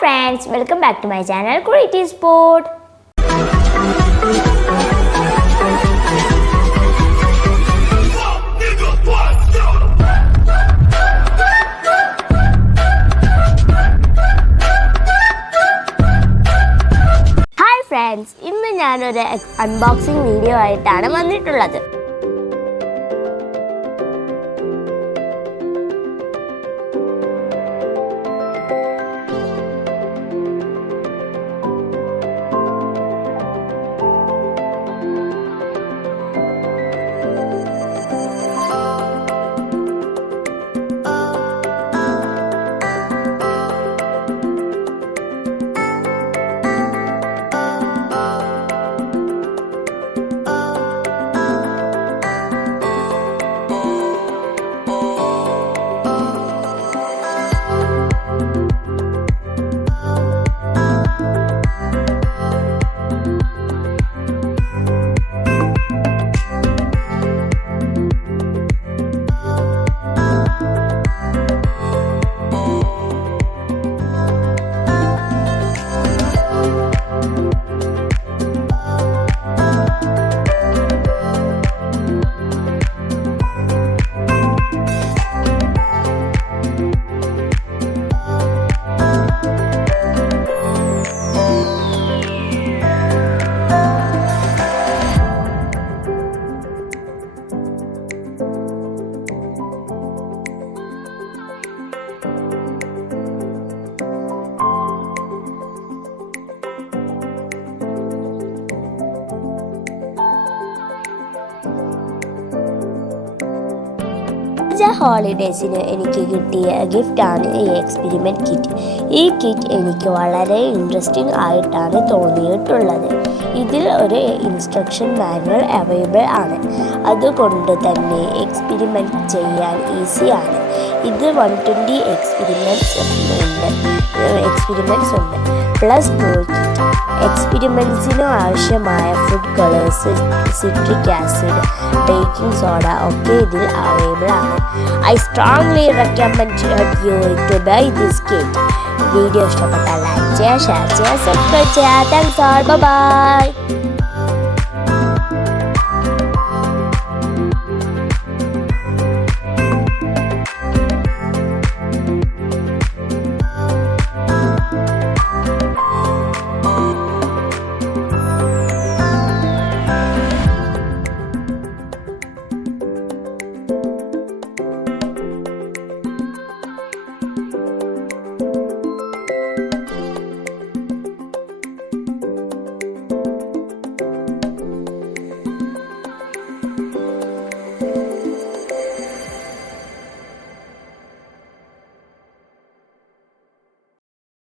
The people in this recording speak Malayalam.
friends, welcome back to my channel Creative Sport. Hi friends, ഇന്ന് ഞാനൊരു അൺബോക്സിംഗ് വീഡിയോ ആയിട്ടാണ് വന്നിട്ടുള്ളത്. ഹോളിഡേയ്സിന് എനിക്ക് കിട്ടിയ ഗിഫ്റ്റാണ് ഈ എക്സ്പെരിമെൻറ്റ് കിറ്റ്. ഈ കിറ്റ് എനിക്ക് വളരെ ഇൻട്രസ്റ്റിംഗ് ആയിട്ടാണ് തോന്നിയിട്ടുള്ളത്. ഇതിൽ ഒരു ഇൻസ്ട്രക്ഷൻ മാനുവൽ അവൈലബിൾ ആണ്. അതുകൊണ്ട് തന്നെ എക്സ്പെരിമെൻറ്റ് ചെയ്യാൻ ഈസിയാണ്. ഇത് 120 എക്സ്പെരിമെൻറ്റ്സ് ഉണ്ട് പ്ലസ് ടൂൾ കിറ്റ്. എക്സ്പെരിമെൻറ്റ്സിന് ആവശ്യമായ food colours, citric acid, baking soda ഒക്കെ ഇതിൽ അവൈലബിൾ ആണ്. I strongly recommend you to buy this kit. Video ഇഷ്ടപ്പെട്ടാൽ ലൈക്ക് ചെയ്യുക, ഷെയർ ചെയ്യുക, സബ്സ്ക്രൈബ് ചെയ്യുക. Thanks all, bye bye.